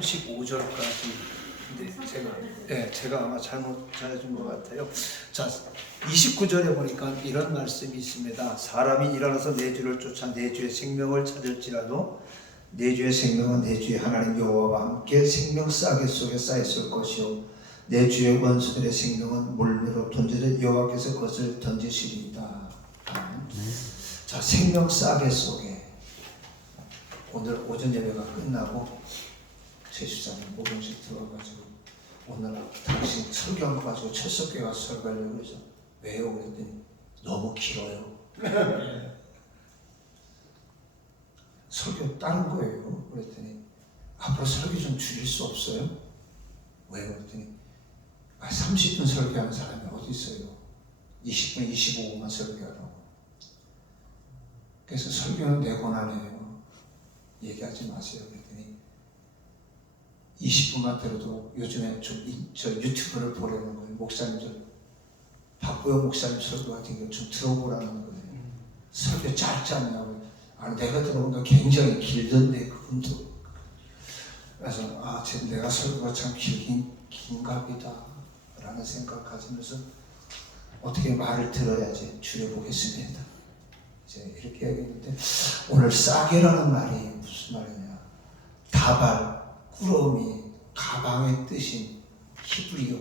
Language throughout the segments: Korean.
35절까지. 제가 아마 잘못 전해준 것 같아요. 자, 29절에 보니까 이런 말씀이 있습니다. 사람이 일어나서 내 주를 쫓아 내 주의 생명을 찾을지라도 내 주의 생명은 내 주의 하나님 여호와와 함께 생명 싸개 속에 쌓였을 것이요 내 주의 원수들의 생명은 물매로 던져져 여호와께서 그것을 던지시리이다. 자, 생명 싸개 속에 오늘 오전 예배가 끝나고 제주사님 모병식 들어가지고 오늘 당신 설교한 거 가지고 철석교회 가서 설교하려고 그러죠. 왜요? 그랬더니 너무 길어요. 설교 다른 거예요. 그랬더니 앞으로 설교 좀 줄일 수 없어요? 왜요? 그랬더니 30분 설교하는 사람이 어디 있어요? 20분, 25분만 설교하라고. 그래서 설교는 내 권한이에요. 얘기하지 마세요. 그랬더니 20분만 들어도 요즘에 저 유튜브를 보려는 거예요. 목사님들 박보영 목사님 설교 같은 거 좀 들어보라는 거예요. 설교 짧지 않냐고. 내가 들어보니까 굉장히 길던데 그분도. 그래서 지금 내가 설교가 참 긴가 보다 라는 생각 가지면서 어떻게 말을 들어야지 줄여보겠습니다. 이제 이렇게 얘기했는데 오늘 싸게라는 말이 무슨 말이냐. 다발, 꾸러미, 가방의 뜻인 히브리어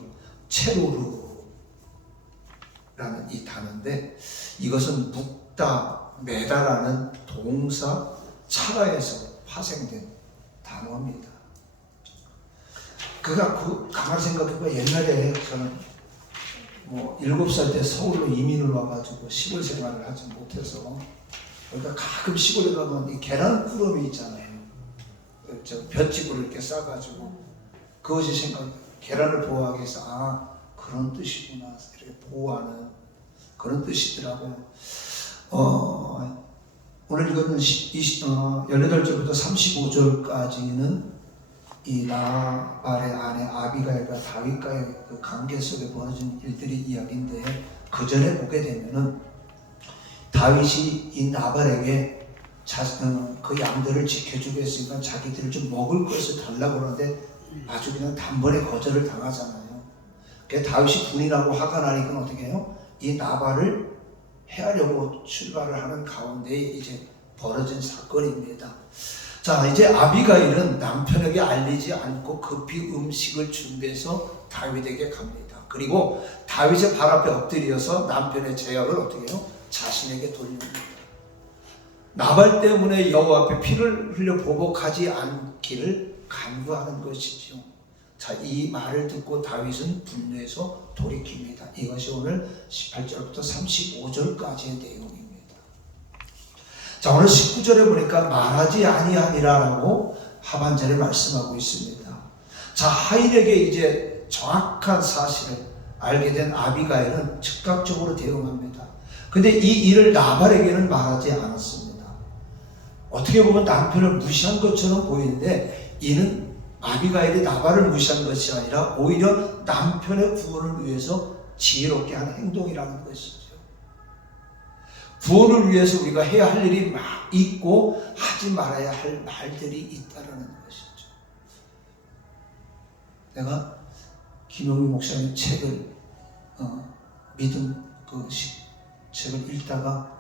체로르라는 이 단어인데 이것은 묶다, 매다라는 동사 차라에서 파생된 단어입니다. 가만히 생각해보면 옛날에 저는 7살 때 서울로 이민을 와가지고 시골 생활을 하지 못해서 그러니까 가끔 시골에 가면 이 계란 꾸러미 있잖아요. 저 볏짚으로 이렇게 싸가지고 그것이 계란을 보호하기 위해서 그런 뜻이구나 이렇게 보호하는 그런 뜻이더라고요. 오늘 읽었는 18절부터 35절까지는 이 나발의 아내 아비가일과 다윗과의 그 관계 속에 벌어진 일들이 이야기인데 그 전에 보게 되면은 다윗이 이 나발에게 그 양들을 지켜주고 했으니까 자기들을 좀 먹을 것을 달라고 그러는데 아주 그냥 단번에 거절을 당하잖아요. 그래서 다윗이 분이 나고 화가 나니까 어떻게 해요? 이 나발을 해하려고 출발을 하는 가운데 이제 벌어진 사건입니다. 자, 이제 아비가일은 남편에게 알리지 않고 급히 음식을 준비해서 다윗에게 갑니다. 그리고 다윗의 발 앞에 엎드려서 남편의 제약을 어떻게 해요? 자신에게 돌립니다. 나발 때문에 여호와 앞에 피를 흘려 보복하지 않기를 간구하는 것이죠. 자, 이 말을 듣고 다윗은 분노해서 돌이킵니다. 이것이 오늘 18절부터 35절까지의 내용입니다. 자, 오늘 19절에 보니까 말하지 아니하니라라고 하반절에 말씀하고 있습니다. 자, 하인에게 이제 정확한 사실을 알게 된 아비가일은 즉각적으로 대응합니다. 근데 이 일을 나발에게는 말하지 않았습니다. 어떻게 보면 남편을 무시한 것처럼 보이는데 이는 아비가일이 나발을 무시한 것이 아니라 오히려 남편의 구원을 위해서 지혜롭게 한 행동이라는 것이죠. 구원을 위해서 우리가 해야 할 일이 막 있고 하지 말아야 할 말들이 있다는 것이죠. 내가 김용민 목사님 책을 믿음 그 책을 읽다가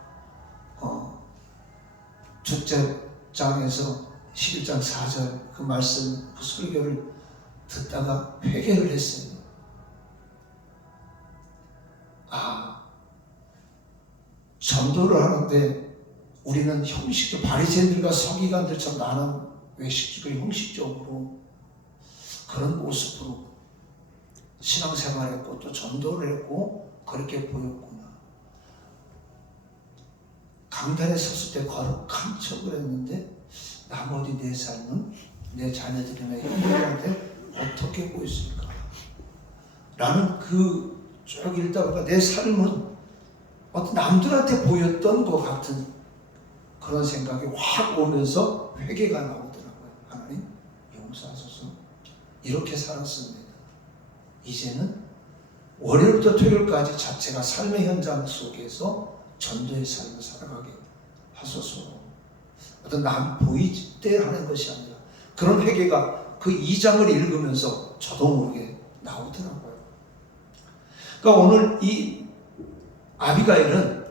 첫째 장에서 11장 4절 그 말씀 그 설교를 듣다가 회개를 했어요. 전도를 하는데 우리는 형식적 바리새인들과 서기관들처럼 나는 외식주의 형식적으로 그런 모습으로 신앙생활했고 또 전도를 했고 그렇게 보였구나. 강단에 섰을 때 거룩한 척을 했는데 나머지 내 삶은 내 자녀들이나 형제들한테 어떻게 보였을까? 라는 그 쭉 읽다 보니까 내 삶은 어떤 남들한테 보였던 것 같은 그런 생각이 확 오면서 회개가 나오더라고요. 하나님 용서하소서. 이렇게 살았습니다. 이제는 월요일부터 토요일까지 자체가 삶의 현장 속에서 전도의 삶을 살아가게 하소서. 어떤 남 보일 때 하는 것이 아니라 그런 회개가 그 2장을 읽으면서 저도 모르게 나오더라고요. 그러니까 오늘 이 아비가일은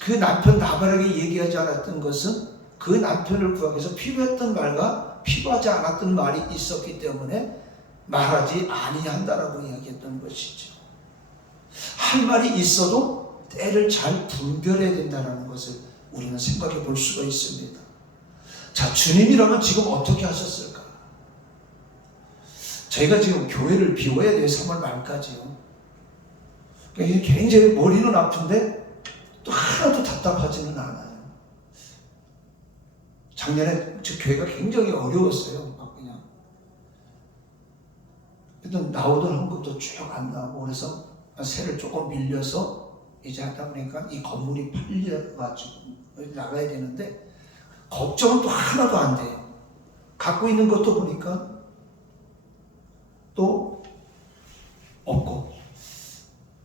그 남편 나발에게 얘기하지 않았던 것은 그 남편을 구하기 위해서 필요했던 말과 필요하지 않았던 말이 있었기 때문에 말하지 아니한다라고 이야기했던 것이죠. 할 말이 있어도 때를 잘 분별해야 된다는 것을 우리는 생각해 볼 수가 있습니다. 자, 주님이라면 지금 어떻게 하셨을까? 저희가 지금 교회를 비워야 돼요. 3월 말까지요. 그러니까 굉장히 머리는 아픈데 또 하나도 답답하지는 않아요. 작년에 저 교회가 굉장히 어려웠어요. 막 그냥 일단 나오던 헌금도 쭉 안 나오고 그래서 세를 조금 밀려서 이제 하다 보니까 이 건물이 팔려가지고 나가야 되는데 걱정은 또 하나도 안 돼요. 갖고 있는 것도 보니까 또 없고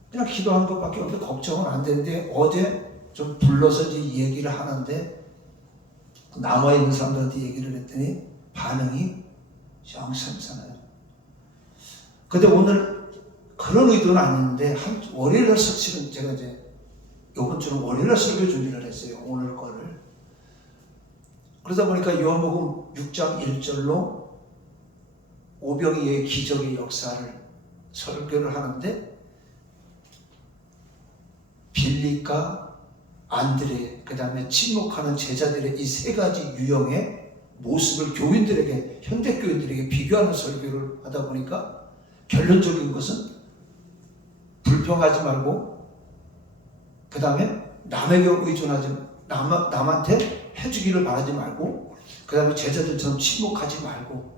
그냥 기도한 것밖에 없는데 걱정은 안 되는데 어제 좀 불러서 이제 얘기를 하는데 남아있는 사람들한테 얘기를 했더니 반응이 영상잖아요. 근데 오늘 그런 의도는 아닌데 월요일날 설치는 제가 이제 이번 주는 월요일날 설교 준비를 했어요. 오늘 거를. 그러다 보니까 요한복음 6장 1절로 오병이의 기적의 역사를 설교를 하는데 빌립과 안드레, 그 다음에 침묵하는 제자들의 이 세 가지 유형의 모습을 교인들에게, 현대 교인들에게 비교하는 설교를 하다 보니까 결론적인 것은 불평하지 말고, 그 다음에 남에게 의존하지, 남한테 해주기를 바라지 말고, 그 다음에 제자들처럼 침묵하지 말고,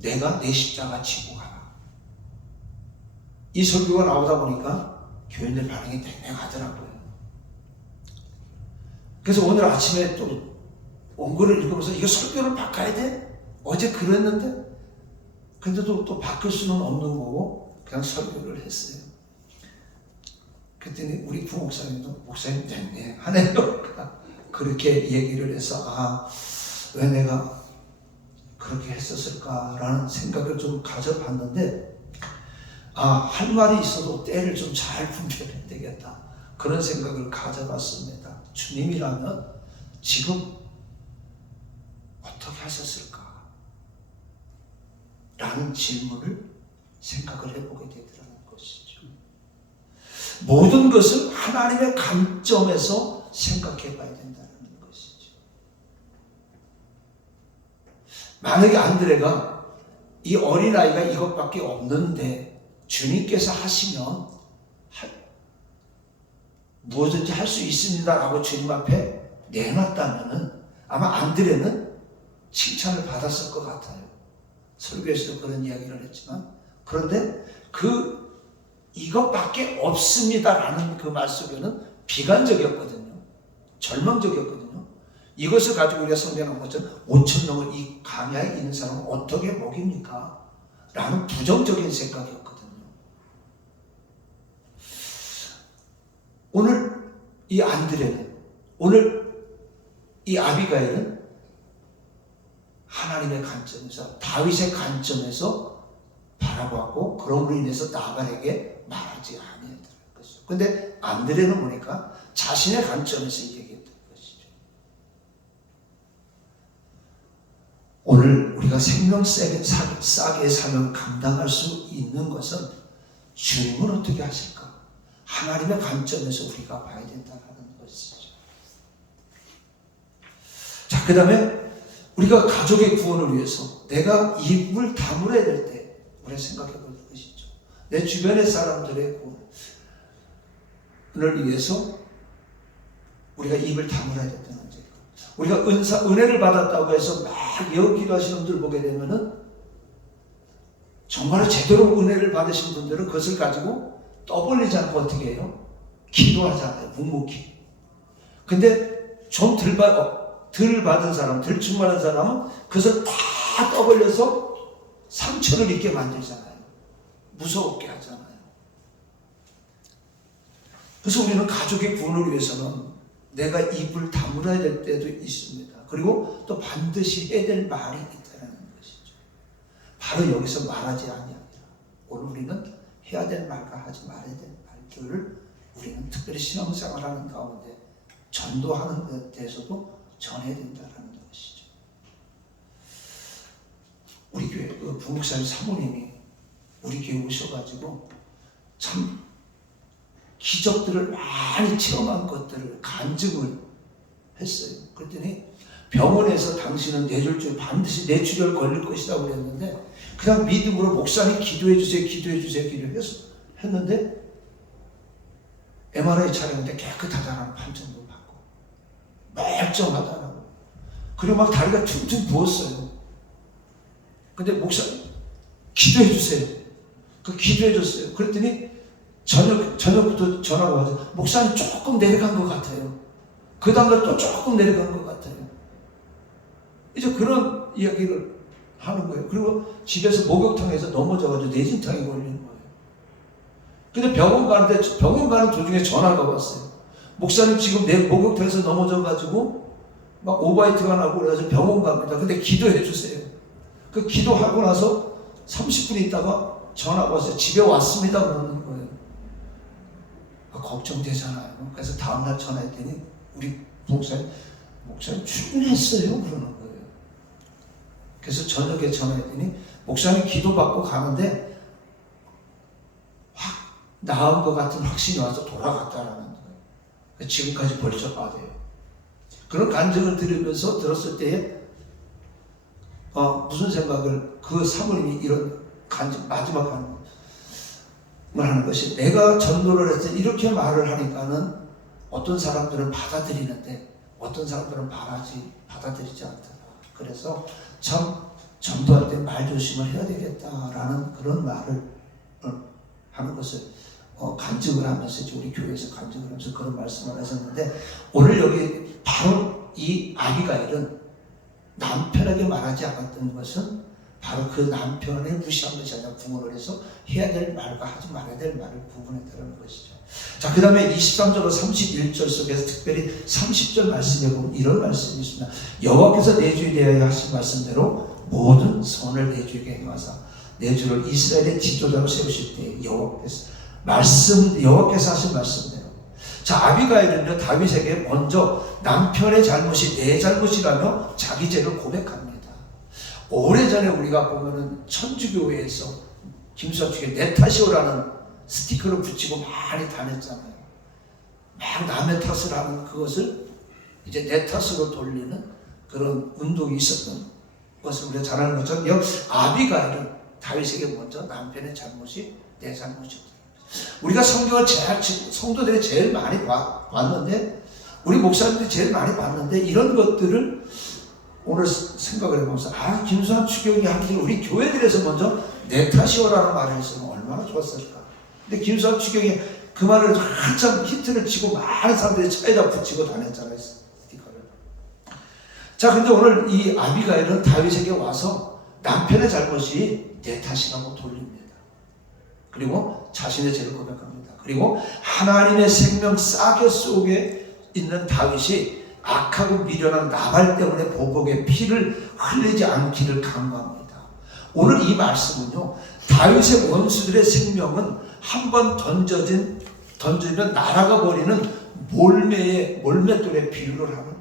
내가 내 십자가 지고 가라. 이 설교가 나오다 보니까 교인들 반응이 맹맹하더라고요. 그래서 오늘 아침에 또 원고를 읽으면서 이거 설교를 바꿔야 돼? 어제 그랬는데? 근데도 또 바꿀 수는 없는 거고 그냥 설교를 했어요. 그랬더니 우리 부목사님도 목사님 맹맹하네요. 그렇게 얘기를 해서 왜 내가 그렇게 했었을까라는 생각을 좀 가져봤는데 할 말이 있어도 때를 좀 잘 분별해야 되겠다. 그런 생각을 가져봤습니다. 주님이라면 지금 어떻게 하셨을까? 라는 질문을 생각을 해보게 되더라는 것이죠. 모든 것을 하나님의 관점에서 생각해 봐야 된다는 것이죠. 만약에 안드레가 이 어린아이가 이것밖에 없는데 주님께서 하시면 무엇든지 할 수 있습니다 라고 주님 앞에 내놨다면 아마 안드레는 칭찬을 받았을 것 같아요. 설교에서도 그런 이야기를 했지만, 그런데 이것밖에 없습니다 라는 그 말 속에는 비관적이었거든요. 절망적이었거든요. 이것을 가지고 우리가 성경한 것처럼 5천 명을 이 광야에 있는 사람은 어떻게 먹입니까? 라는 부정적인 생각이었거든요. 오늘 이 안드레는, 오늘 이 아비가일은 하나님의 관점에서, 다윗의 관점에서 바라보았고, 그럼으로 인해서 나발에게 말하지 아니했다는 것이죠. 근데 안드레는 보니까 자신의 관점에서 얘기했던 것이죠. 오늘 우리가 생명 싸게 사명 감당할 수 있는 것은 주님은 어떻게 하실까? 하나님의 관점에서 우리가 봐야 된다는 것이죠. 자, 그 다음에 우리가 가족의 구원을 위해서 내가 입을 다물어야 될 때 우리가 생각해 볼 것이죠. 내 주변의 사람들의 구원을 위해서 우리가 입을 다물어야 된다는 거죠. 우리가 은혜를 받았다고 해서 막 예언기도 하시는 분들 보게 되면은 정말 제대로 은혜를 받으신 분들은 그것을 가지고 떠벌리지 않고 어떻게 해요? 기도하잖아요. 묵묵히. 근데 좀 덜 받은 사람, 덜 충만한 사람은 그것을 다 떠벌려서 상처를 입게 만들잖아요. 무서웠게 하잖아요. 그래서 우리는 가족의 구원을 위해서는 내가 입을 다물어야 될 때도 있습니다. 그리고 또 반드시 해야 될 말이 있다는 것이죠. 바로 여기서 말하지 아니하니라. 오늘 우리는 해야 될 말과 하지 말아야 될 말들을 우리는 특별히 신앙생활하는 가운데 전도하는 데 대해서도 전해야 된다는 것이죠. 우리 교회 부목사님 사모님이 우리 교회 오셔가지고 참 기적들을 많이 체험한 것들을 간증을 했어요. 그랬더니 병원에서 당신은 뇌졸중에 반드시 뇌출혈 걸릴 것이다 그랬는데 그냥 믿음으로 목사님 기도해 주세요, 기도해 주세요, 기도해서 했는데 MRI 촬영인데 깨끗하다는 판정도 받고 멀쩡하다라고. 그리고 막 다리가 퉁퉁 부었어요. 근데 목사님 기도해 주세요. 그 기도해 줬어요. 그랬더니 저녁부터 전화가 와서 목사님 조금 내려간 것 같아요. 그 다음날 또 조금 내려간 것 같아요. 이제 그런 이야기를 하는 거예요. 그리고 집에서 목욕탕에서 넘어져가지고 뇌진탕이 걸리는 거예요. 근데 병원 가는 도중에 전화가 왔어요. 목사님 지금 내 목욕탕에서 넘어져가지고 막 오바이트가 나고 그래가지고 병원 갑니다. 근데 기도해 주세요. 그 기도하고 나서 30분 있다가 전화가 왔어요. 집에 왔습니다. 그러는 거예요. 걱정되잖아요. 그래서 다음날 전화했더니 우리 목사님 출근했어요. 그러는 거예요. 그래서 저녁에 전화했더니 목사님 기도받고 가는데 확 나은 것 같은 확신이 와서 돌아갔다라는 거예요. 지금까지 벌써 빠져요. 그런 간증을 들었을 때에 무슨 생각을 그 사모님이 이런 간증 마지막 간증을 하는 것이 내가 전도를 해서 이렇게 말을 하니까는 어떤 사람들은 받아들이는데 어떤 사람들은 받아들이지 않더라. 그래서 참 전도할 때 말 조심을 해야 되겠다라는 그런 말을 하는 것을 간증을 하면서 우리 교회에서 간증을 하면서 그런 말씀을 하셨는데 오늘 여기 바로 이 아비가일은 남편에게 말하지 않았던 것은 바로 그 남편을 무시한 것이 아니라 구원을 해서 해야 될 말과 하지 말아야 될 말을 구분했다는 것이죠. 자, 그 다음에 23절과 31절 속에서 특별히 30절 말씀에 보면 이런 말씀이 있습니다. 여호와께서 내 주에 대하여 하신 말씀대로 모든 선을 내 주에게 행하사 내 주를 이스라엘의 지도자로 세우실 때 여호와께서 하신 말씀대로. 자, 아비가일은요 다윗에게 먼저 남편의 잘못이 내 잘못이라며 자기 죄를 고백합니다. 오래전에 우리가 보면은 천주교회에서 김수환 측에 내 탓이오라는 스티커를 붙이고 많이 다녔잖아요. 막 남의 탓을 하는 그것을 이제 내 탓으로 돌리는 그런 운동이 있었던 것을 우리가 잘 아는 것처럼 아비가일은 다윗에게 먼저 남편의 잘못이 내 잘못이었다. 우리가 성경을 성도들이 제일 많이 봤는데 우리 목사님들이 제일 많이 봤는데 이런 것들을 오늘 생각을 해보면서 김수환 추경이 하는 우리 교회들에서 먼저 내 탓이오라는 말을 했으면 얼마나 좋았을까. 근데 김수환 추경이 그 말을 한참 히트를 치고 많은 사람들이 차에다 붙이고 다녔잖아요. 스티커를. 자, 근데 오늘 이 아비가일은 다윗에게 와서 남편의 잘못이 내 탓이라고 돌립니다. 그리고 자신의 죄를 고백합니다. 그리고 하나님의 생명 싸개 속에 있는 다윗이 악하고 미련한 나발 때문에 보복의 피를 흘리지 않기를 간구합니다. 오늘 이 말씀은요, 다윗의 원수들의 생명은 한번 던지면 날아가 버리는 몰맷돌에 비유를 하는,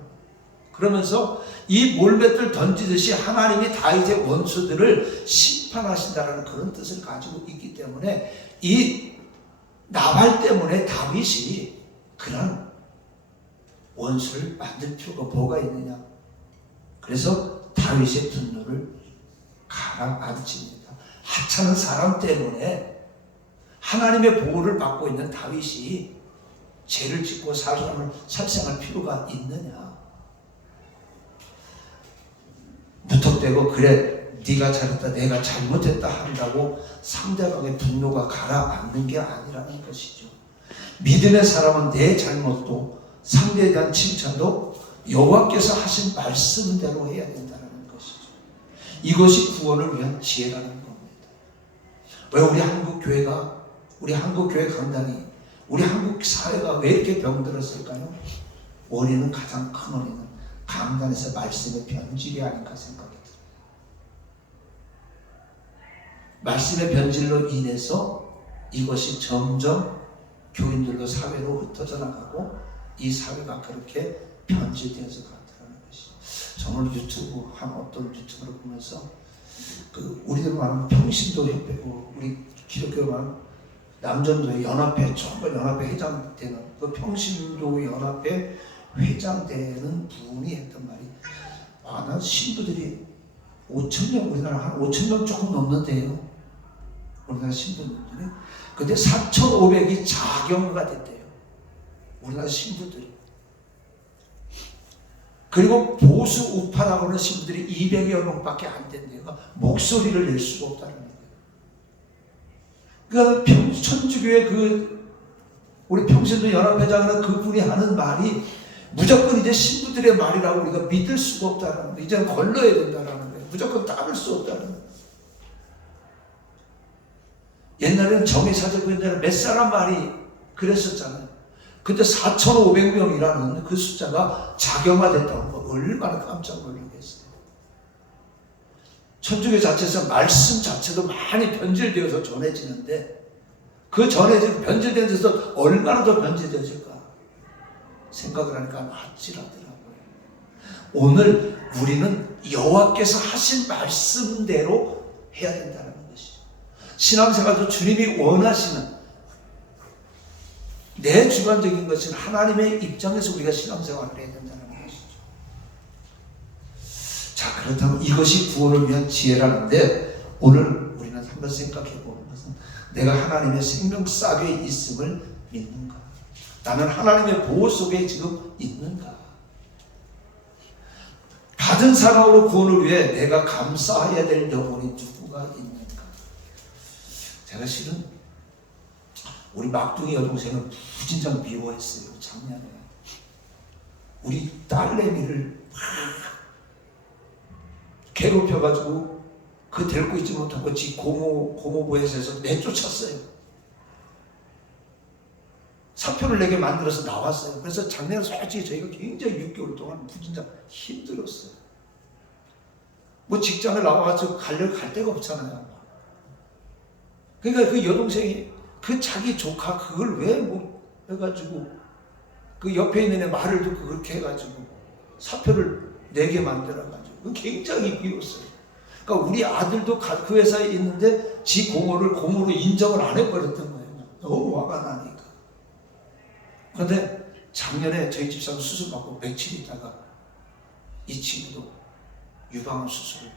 그러면서 이 몰맷돌 던지듯이 하나님이 다윗의 원수들을 심판하신다는 그런 뜻을 가지고 있기 때문에 이 나발 때문에 다윗이 그런 원수를 만들 필요가 뭐가 있느냐. 그래서 다윗의 분노를 가라앉힙니다. 하찮은 사람 때문에 하나님의 보호를 받고 있는 다윗이 죄를 짓고 사람을 살생할 필요가 있느냐. 무턱대고 그래 네가 잘했다 내가 잘못했다 한다고 상대방의 분노가 가라앉는 게 아니라는 것이죠. 믿음의 사람은 내 잘못도 상대에 대한 칭찬도 여호와께서 하신 말씀대로 해야 된다는 것이죠. 이것이 구원을 위한 지혜라는 겁니다. 왜 우리 한국 교회가, 우리 한국 교회 강단이, 우리 한국 사회가 왜 이렇게 병들었을까요? 원인은, 가장 큰 원인은 강단에서 말씀의 변질이 아닌가 생각이 들어요. 말씀의 변질로 인해서 이것이 점점 교인들로 사회로 흩어져 나가고 이 사회가 그렇게 변질되어서 간다는 것이. 저는 유튜브 한 어떤 유튜브를 보면서 그 우리들 말하는 평신도 협회고 우리 기독교 말하는 남전도의 연합회 총괄 연합회 회장되는 그 평신도 연합회 회장되는 분이 했던 말이 난 신부들이 5,000명 우리나라 한 5,000명 조금 넘는데요. 우리나라 신부들이 근데 4,500이 자경가 됐대요. 우리나라 신부들이. 그리고 보수 우파라고는 신부들이 200여 명밖에 안 된대요. 목소리를 낼 수가 없다는 거예요. 그러니까 천주교의 우리 평신도 연합회장은 그분이 하는 말이 무조건 이제 신부들의 말이라고 우리가 믿을 수가 없다는 거예요. 이제는 걸러야 된다는 거예요. 무조건 따를 수 없다는 거예요. 옛날에는 정의사적 옛날에 몇 사람 말이 그랬었잖아요. 근데 4,500명이라는 그 숫자가 자경화됐다는 거 얼마나 깜짝 놀라겠어요. 천주교 자체에서 말씀 자체도 많이 변질되어서 전해지는데 그 전해진 변질된 데서 얼마나 더 변질되어질까 생각을 하니까 아찔하더라고요. 오늘 우리는 여호와께서 하신 말씀대로 해야 된다는 것이죠. 신앙생활도 주님이 원하시는 내 주관적인 것은 하나님의 입장에서 우리가 신앙생활을 해야 된다는 것이죠. 자, 그렇다면 이것이 구원을 위한 지혜라는데 오늘 우리는 한번 생각해 보는 것은 내가 하나님의 생명싸개에 있음을 믿는가? 나는 하나님의 보호 속에 지금 있는가? 받은 사랑으로 구원을 위해 내가 감사해야 될 영혼이 누구가 있는가? 제가 실은 우리 막둥이 여동생을 무진장 미워했어요. 작년에 우리 딸내미를 괴롭혀가지고 그 데리고 있지 못하고 지 고모부에서 내쫓았어요. 사표를 내게 만들어서 나왔어요. 그래서 작년에 솔직히 저희가 굉장히 6개월 동안 무진장 힘들었어요. 뭐 직장을 나와가지고 갈 데가 없잖아요. 그러니까 그 여동생이 그 자기 조카 그걸 왜 뭐 해가지고 그 옆에 있는 애 말을 듣고 그렇게 해가지고 사표를 내게 만들어가지고 굉장히 미웠어요. 그러니까 우리 아들도 그 회사에 있는데 지 고모로 인정을 안 해버렸던 거예요. 너무 화가 나니까. 그런데 작년에 저희 집사람 수술받고 며칠 있다가 이 친구도 유방암 수술을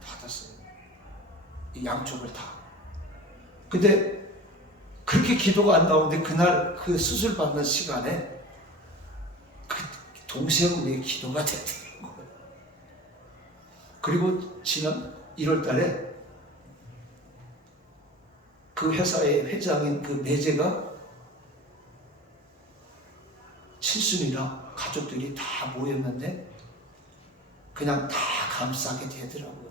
받았어요. 양쪽을 다. 근데 그렇게 기도가 안 나오는데 그날 그 수술 받는 시간에 그 동생의 기도가 됐다는 거예요. 그리고 지난 1월 달에 그 회사의 회장인 그 매제가 칠순이라 가족들이 다 모였는데 그냥 다 감싸게 되더라고요.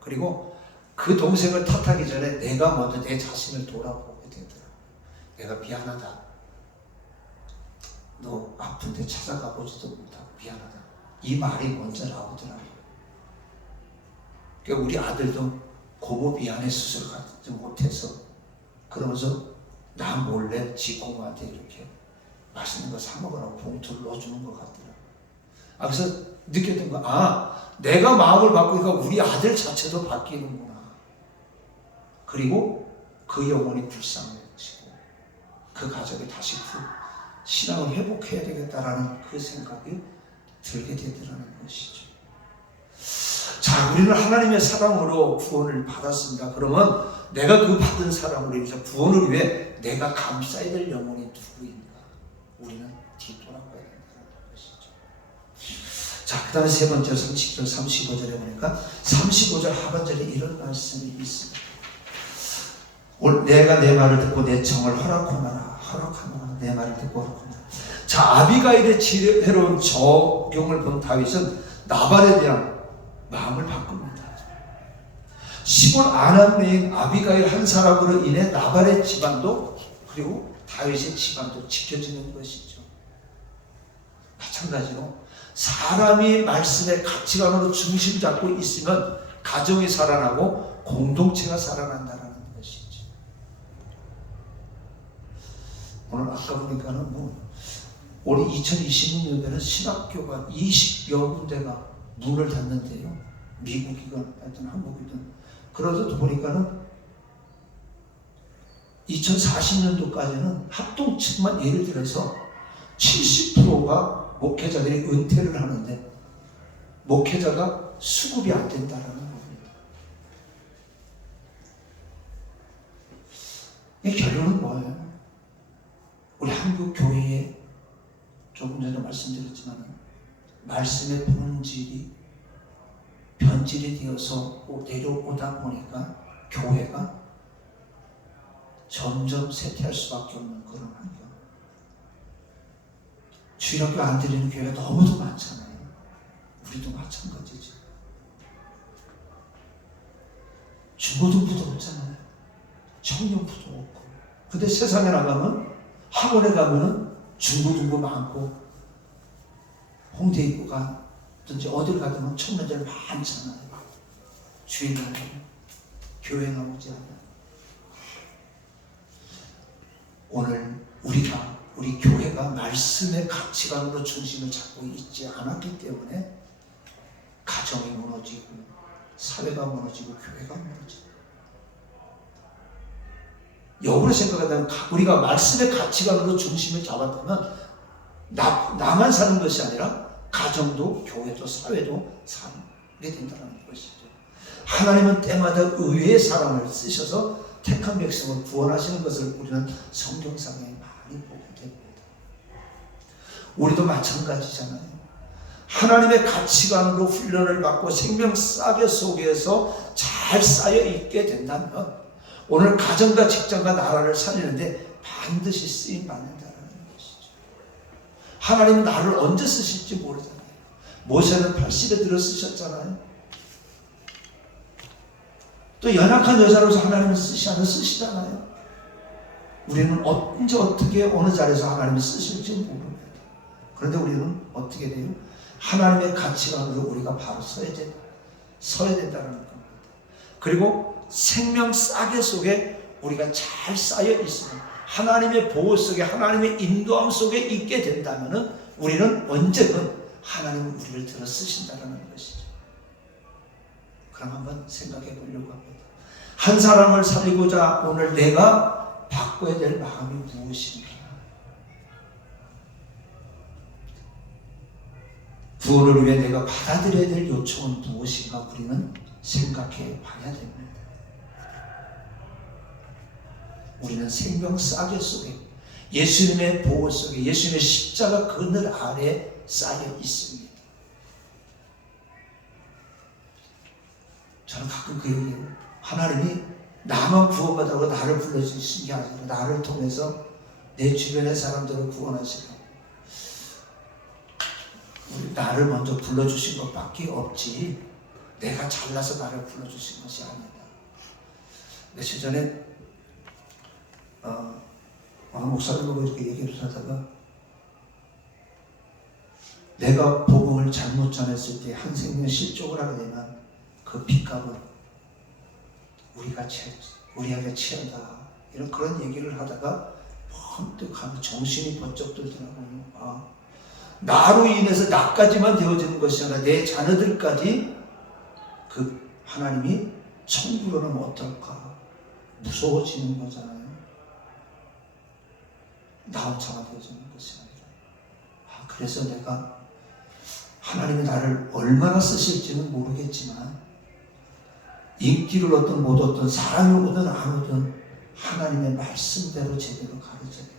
그리고 그 동생을 탓하기 전에 내가 먼저 내 자신을 돌아보게 되더라고요. 내가 미안하다. 너 아픈데 찾아가보지도 못하고 미안하다. 이 말이 먼저 나오더라고요. 그러니까 우리 아들도 고모 미안해 수술 가지 못해서 그러면서 나 몰래 지 고모한테 이렇게 맛있는 거 사 먹으라고 봉투를 넣어주는 것 같더라고요. 그래서 느꼈던 거, 내가 마음을 바꾸니까 우리 아들 자체도 바뀌는구나. 그리고 그 영혼이 불쌍해지고 그 가족이 다시 신앙을 회복해야 되겠다라는 그 생각이 들게 되더라는 것이죠. 자, 우리는 하나님의 사랑으로 구원을 받았습니다. 그러면 내가 그 받은 사랑으로 인해서 구원을 위해 내가 감싸야 될 영혼이 누구인가? 우리는 뒤돌아봐야 된다는 것이죠. 자, 그 다음에 세 번째 30절 35절에 보니까 35절 하반절에 이런 말씀이 있습니다. 내가 내 말을 듣고 내 청을 허락하노라. 내 말을 듣고 허락하노라. 자, 아비가일의 지혜로운 적용을 본 다윗은 나발에 대한 마음을 바꿉니다. 시골 아낙네인 아비가일 한 사람으로 인해 나발의 집안도 그리고 다윗의 집안도 지켜지는 것이죠. 마찬가지로 사람이 말씀의 가치관으로 중심 잡고 있으면 가정이 살아나고 공동체가 살아난다는 것이죠. 오늘 아까 보니까는 올해 2026년에는 신학교가 20여 군데가 문을 닫는데요. 미국이건 하여튼 한국이든. 그러다 보니까는 2040년도까지는 합동측만 예를 들어서 70%가 목회자들이 은퇴를 하는데 목회자가 수급이 안 된다는 겁니다. 이 결론은 뭐예요? 우리 한국 교회에 조금 전에 말씀드렸지만 말씀의 본질이 변질이 되어서 내려오다 보니까 교회가 점점 쇠퇴할 수밖에 없는 그런 환경. 주일학교 안 드리는 교회가 너무도 많잖아요. 우리도 마찬가지죠. 중고등부도 없잖아요. 청년부도 없고. 근데 세상에 나가면 학원에 가면은 중고등부 많고 홍대 입구 가든지 어딜 가든 청년들 많잖아요. 주일날 교회 나오지 않아요. 오늘 우리 교회가 말씀의 가치관으로 중심을 잡고 있지 않았기 때문에 가정이 무너지고 사회가 무너지고 교회가 무너지고. 역으로 생각하면 우리가 말씀의 가치관으로 중심을 잡았다면 나만 사는 것이 아니라 가정도 교회도 사회도 살게 된다는 것이죠. 하나님은 때마다 의외의 사람을 쓰셔서 택한 백성을 구원하시는 것을 우리는 성경상에 많이 보게 됩니다. 우리도 마찬가지잖아요. 하나님의 가치관으로 훈련을 받고 생명 싸개 속에서 잘 쌓여 있게 된다면 오늘 가정과 직장과 나라를 살리는데 반드시 쓰임 받는다는 것이죠. 하나님은 나를 언제 쓰실지 모르잖아요. 모세는 80에 들어 쓰셨잖아요. 또 연약한 여자로서 하나님은 쓰시잖아요. 우리는 언제 어떻게 어느 자리에서 하나님이 쓰실지 모릅니다. 그런데 우리는 어떻게 돼요? 하나님의 가치관으로 우리가 바로 서야 된다는 겁니다. 그리고 생명 싸개 속에 우리가 잘 쌓여 있으면 하나님의 보호 속에 하나님의 인도함 속에 있게 된다면 우리는 언제든 하나님은 우리를 들어 쓰신다는 것이죠. 그럼 한번 생각해 보려고 합니다. 한 사람을 살리고자 오늘 내가 바꿔야 될 마음이 무엇인가? 구원을 위해 내가 받아들여야 될 요청은 무엇인가? 우리는 생각해 봐야 됩니다. 우리는 생명 싸개 속에 예수님의 보호 속에 예수님의 십자가 그늘 아래 쌓여 있습니다. 저는 가끔 그 얘기해요. 하나님이 나만 구원받으라고 나를 불러주신 게 아니라 나를 통해서 내 주변의 사람들을 구원하시고 나를 먼저 불러주신 것밖에 없지 내가 잘나서 나를 불러주신 것이 아니다. 며칠 전에 어느 목사님하고 이렇게 얘기를 하다가 내가 복음을 잘못 전했을 때 한 생명 실족을 하게 되면 그 빚값은 우리에게 치한다. 이런 그런 얘기를 하다가 번뜩 하면 정신이 번쩍 들더라고요. 나로 인해서 나까지만 되어지는 것이 아니라 내 자녀들까지 그 하나님이 천국으로 가면 어떨까 무서워지는 거잖아요. 나 혼자가 되어지는 것이 아니라. 그래서 내가 하나님이 나를 얼마나 쓰실지는 모르겠지만 인기를 얻든 못 얻든 사람이 오든 안 오든 하나님의 말씀대로 제대로 가르쳐야 돼요.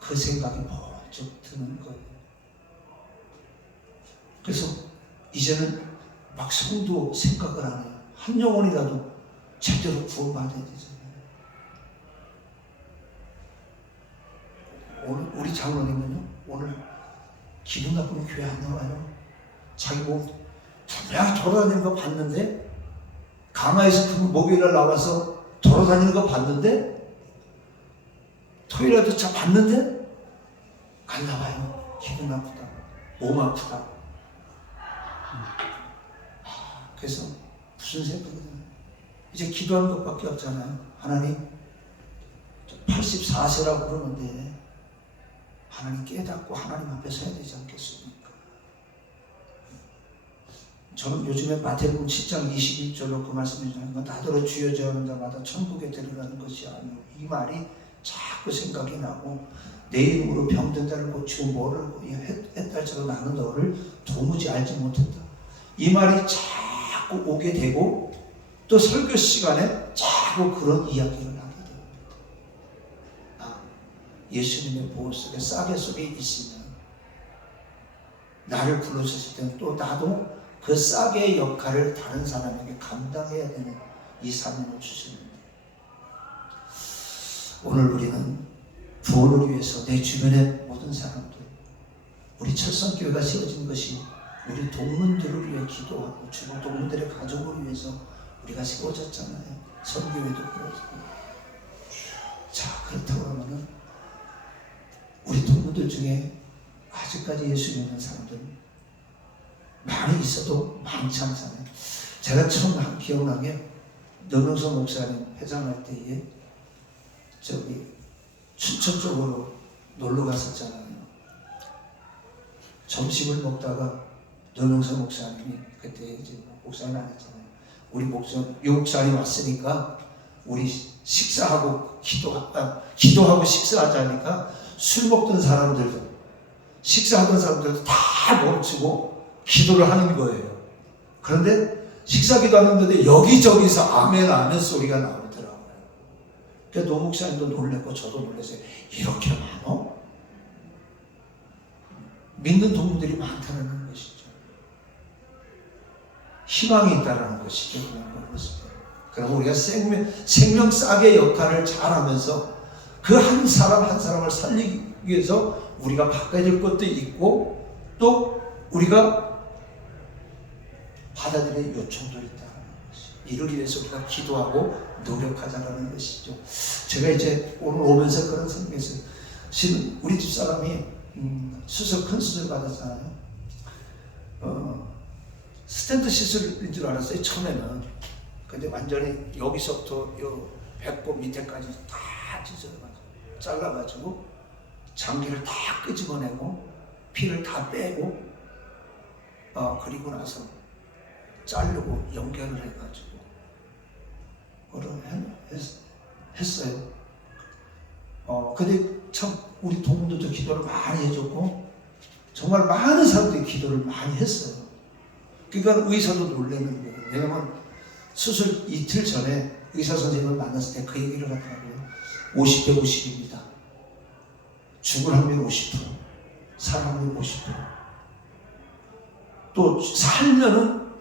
그 생각이 번쩍 드는 거예요. 그래서 이제는 막 성도 생각을 안 해요. 한 영혼이라도 제대로 구원받아야 되잖아요. 오늘 우리 장로님은요, 오늘 기분 나쁘면 교회 안 나와요. 자기 분명 돌아다니는 거 봤는데, 강화에서 그 목요일날 나와서 돌아다니는 거 봤는데, 토요일에도 봤는데, 안 나와요. 기분 나쁘다. 몸 아프다. 그래서 무슨 생각이 드나요? 이제 기도하는 것밖에 없잖아요. 하나님 84세라고 그러는데 하나님 깨닫고 하나님 앞에 서야 되지 않겠습니까? 저는 요즘에 마태복음 10장 21절로 그 말씀을 드리는 건 나더러 주여 저하는 자마다 천국에 들어가는 것이 아니오. 이 말이 자꾸 생각이 나고 내 이름으로 병든 자를 고치고 뭐를 했달처럼 나는 너를 도무지 알지 못했다. 이 말이 자꾸 오게 되고 또 설교 시간에 자꾸 그런 이야기를 하게 됩니다. 아, 예수님의 보혈 속에 싸개 속에 있으면 나를 불러주실 때는 또 나도 그 싸개의 역할을 다른 사람에게 감당해야 되는 이 사명을 주시는데 오늘 우리는 구원을 위해서 내 주변의 모든 사람들 우리 철성교회가 세워진 것이 우리 동문들을 위해 기도하고 주변 동문들의 가족을 위해서 우리가 세워졌잖아요. 선교회도 그렇고. 자, 그렇다고 하면은 우리 동문들 중에 아직까지 예수 믿는 사람들 많이 있어도 많지 않잖아요. 제가 처음 기억나게 노명서 목사님 회장할 때에 저기 춘천 쪽으로 놀러 갔었잖아요. 점심을 먹다가 노명서 목사님이 그때 이제 목사님 안 했잖아요. 우리 목사님 왔으니까 우리 식사하고 기도하고 식사하자니까 술 먹던 사람들도 식사하던 사람들도 다 멈추고 기도를 하는 거예요. 그런데 식사 기도하는데 여기저기서 아멘 아멘 소리가 나오더라고요. 그러니까 노 목사님도 놀랬고 저도 놀랐어요. 이렇게 많어? 믿는 동무들이 많다는 것이죠. 희망이 있다는 것이죠. 그럼 우리가 생명 싹의 역할을 잘하면서 그 한 사람 한 사람을 살리기 위해서 우리가 바꿔야 될 것도 있고 또 우리가 받아들일 요청도 있다는 것이 이를 위해서 우리가 기도하고 노력하자라는 것이죠. 제가 이제 오늘 오면서 그런 생각했어요. 우리 집사람이 큰 수술 받았잖아요. 스탠드 시술인 줄 알았어요, 처음에는. 근데 완전히 여기서부터 요 배꼽 밑에까지 다 잘라가지고 장기를 다 끄집어내고 피를 다 빼고 그리고 나서 자르고 연결을 해가지고 그걸 했어요. 근데 참 우리 동문들도 기도를 많이 해줬고 정말 많은 사람들이 기도를 많이 했어요. 그러니까 의사도 놀라는 거예요. 왜냐면 수술 이틀 전에 의사 선생님을 만났을 때 그 얘기를 하더라고요. 50대 50입니다. 죽을 확률 50%, 살 확률 50%. 또 살면은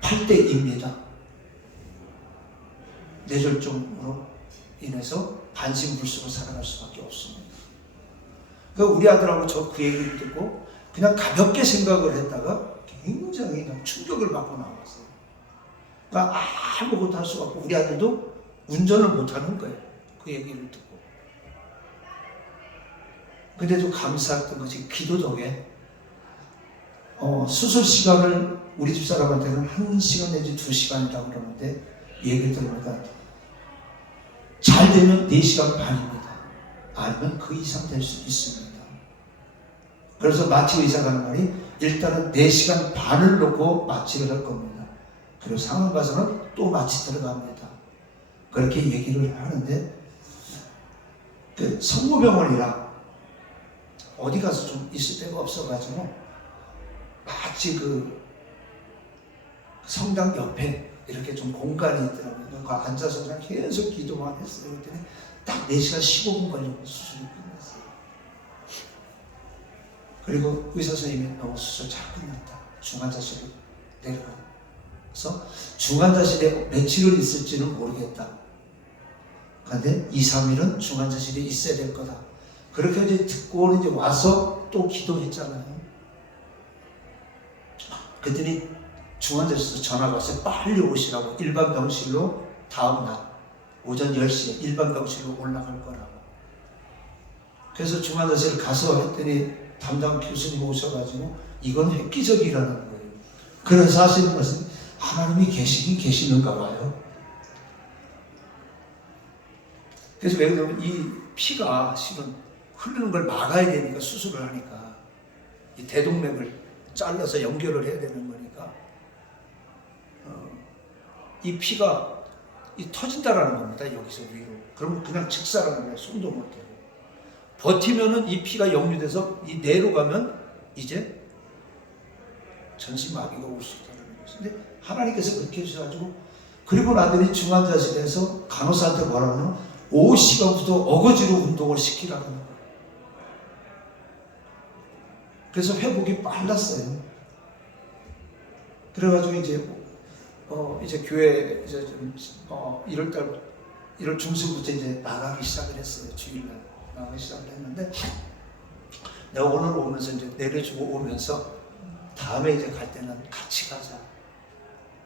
8대2입니다. 뇌졸중으로 인해서 반신불수로 살아갈 수밖에 없습니다. 그러니까 우리 아들하고 저 그 얘기를 듣고 그냥 가볍게 생각을 했다가 굉장히 그냥 충격을 받고 나왔어요. 그러니까 아무것도 할 수가 없고 우리 아들도 운전을 못하는 거예요. 그 얘기를 듣고. 근데 좀 감사했던 것이 기도 덕에 수술 시간을 우리 집사람한테는 1시간 내지 2시간이라고 그러는데 얘기를 들으니까 잘 되면 4시간 반입니다. 아니면 그 이상 될 수 있습니다. 그래서 마취 의사가 하는 말이 일단은 4시간 반을 놓고 마취를 할 겁니다. 그리고 상황 가서는 또 마취 들어갑니다. 그렇게 얘기를 하는데 그 성모병원이라 어디 가서 좀 있을 데가 없어가지고 마치 그 성당 옆에 이렇게 좀 공간이 있더라고요. 그 앉아서 그냥 계속 기도만 했어요. 그랬더니 딱 4시간 15분 걸리고 수술이 끝났어요. 그리고 의사 선생님이 너 수술 잘 끝났다. 중환자실로 내려가서 중환자실에 며칠을 있을지는 모르겠다. 그런데 2, 3일은 중환자실에 있어야 될 거다. 그렇게 이제 듣고는 이제 와서 또 기도했잖아요. 그랬더니 중환자실에서 전화가 왔어요. 빨리 오시라고. 일반 병실로 다음날 오전 10시에 일반 병실로 올라갈 거라고. 그래서 중환자실을 가서 했더니 담당 교수님 오셔가지고 이건 획기적이라는 거예요. 그런 사실인 것은 하나님이 계시긴 계시는가 봐요. 그래서 왜 그러냐면 이 피가 실은 흐르는 걸 막아야 되니까, 수술을 하니까 이 대동맥을 잘라서 연결을 해야 되는 거니까 이 피가 터진다라는 겁니다. 여기서 위로. 그러면 그냥 즉사라는 거예요. 손도 못 대고. 버티면은 이 피가 역류돼서 이 뇌로 가면 이제 전신마비가 올 수 있다는 거죠. 근데 하나님께서 그렇게 해주셔가지고, 그리고 나더니 중환자실에서 간호사한테 뭐라고 5시간부터 어거지로 운동을 시키라는 거예요. 그래서 회복이 빨랐어요. 그래가지고 이제 교회 이제 좀 1월 중순부터 이제 나가기 시작을 했어요. 주일날 나가기 시작을 했는데, 내가 오늘 오면서 이제 내려주고 오면서 다음에 이제 갈 때는 같이 가자.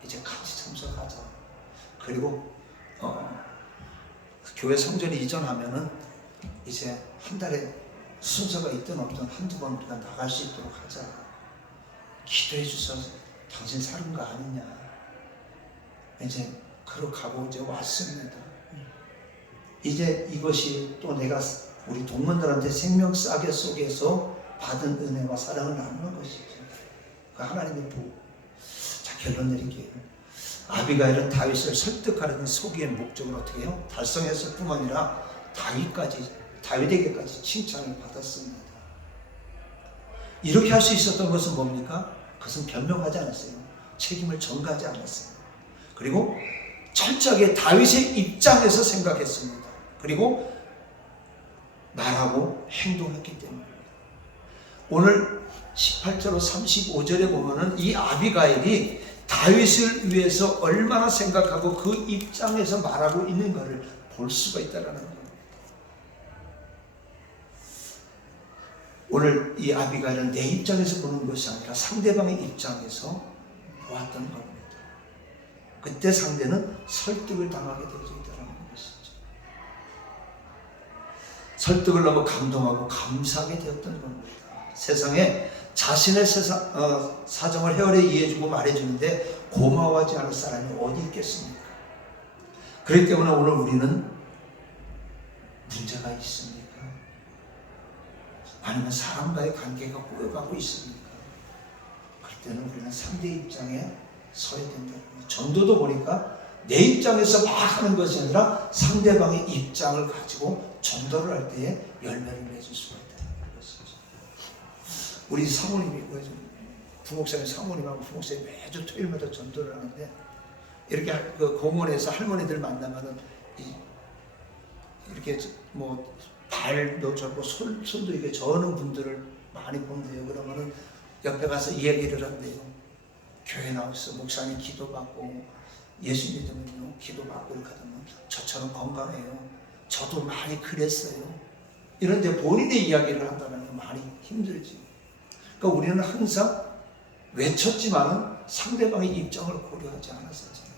이제 같이 참석하자. 그리고 교회 성전에 이전하면은 이제 한 달에 순서가 있든 없든 한두 번 우리가 나갈 수 있도록 하자. 기도해 주셔서 당신 사는 거 아니냐. 이제 그렇게 하고 이제 왔습니다. 이제 이것이 또 내가 우리 동문들한테 생명 싸게 속에서 받은 은혜와 사랑을 나누는 것이죠. 그 하나님의 복. 자, 결론 내릴게요. 아비가일은 다윗을 설득하려는 소기의 목적을 어떻게 해요? 달성했을 뿐만 아니라 다윗에게까지 칭찬을 받았습니다. 이렇게 할 수 있었던 것은 뭡니까? 그것은 변명하지 않았어요. 책임을 전가하지 않았어요. 그리고 철저하게 다윗의 입장에서 생각했습니다. 그리고 말하고 행동했기 때문입니다. 오늘 18절로 35절에 보면은 이 아비가일이 다윗을 위해서 얼마나 생각하고 그 입장에서 말하고 있는가를 볼 수가 있다는 겁니다. 오늘 이 아비가일은 내 입장에서 보는 것이 아니라 상대방의 입장에서 보았던 겁니다. 그때 상대는 설득을 당하게 되어 있다는 것이죠. 설득을 너무 감동하고 감사하게 되었던 겁니다. 세상에 자신의 사정을 헤아려 이해해주고 말해주는데 고마워하지 않을 사람이 어디 있겠습니까? 그렇기 때문에 오늘 우리는 문제가 있습니까? 아니면 사람과의 관계가 꼬여가고 있습니까? 그럴 때는 우리는 상대 입장에 서야 된다는 거예요. 전도도 보니까 내 입장에서 막 하는 것이 아니라 상대방의 입장을 가지고 전도를 할 때에 열매를 맺을 수가 있다는 것이죠. 우리 사모님이 부목사님 사모님하고 부목사님 매주 토요일마다 전도를 하는데, 이렇게 그 공원에서 할머니들 만나면은 이렇게 뭐 발도 저고 손도 이게 저는 분들을 많이 본대요. 그러면은 옆에 가서 이야기를 한대요. 교회 나와서 목사님 기도받고 예수 믿으면요 기도받고 이렇게 하면 저처럼 건강해요. 저도 많이 그랬어요. 이런데 본인의 이야기를 한다는 게 많이 힘들지. 그러니까 우리는 항상 외쳤지만은 상대방의 입장을 고려하지 않았었잖아요.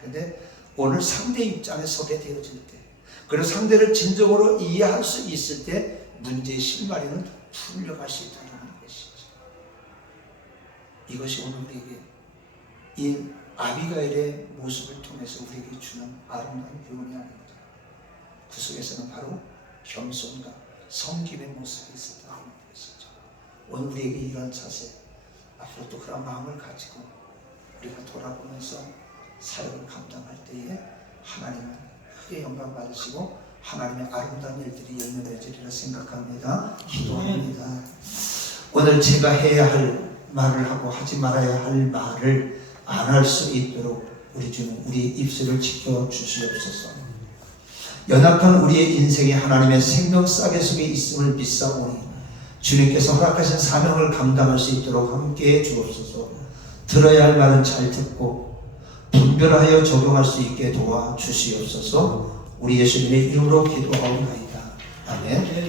근데 오늘 상대 입장에 서게 되어질 때, 그리고 상대를 진정으로 이해할 수 있을 때 문제의 실마리는 풀려갈 수 있다는 것이죠. 이것이 오늘 우리에게 이 아비가일의 모습을 통해서 우리에게 주는 아름다운 교훈이 아닙니다. 그 속에서는 바로 겸손과 섬김의 모습이 있었다는 것이죠. 오늘 우리에게 이러한 자세, 앞으로 또 그런 마음을 가지고 우리가 돌아보면서 사역을 감당할 때에 하나님은 크게 영광 받으시고 하나님의 아름다운 일들이 열매 맺으리라 생각합니다. 기도합니다. 오늘 제가 해야 할 말을 하고 하지 말아야 할 말을 안 할 수 있도록 우리 주님 우리 입술을 지켜 주시옵소서. 연약한 우리의 인생에 하나님의 생명 싸개 속에 있음을 믿사오니 주님께서 허락하신 사명을 감당할 수 있도록 함께해 주옵소서. 들어야 할 말은 잘 듣고 분별하여 적용할 수 있게 도와 주시옵소서. 우리 예수님의 이름으로 기도하옵나이다. 아멘.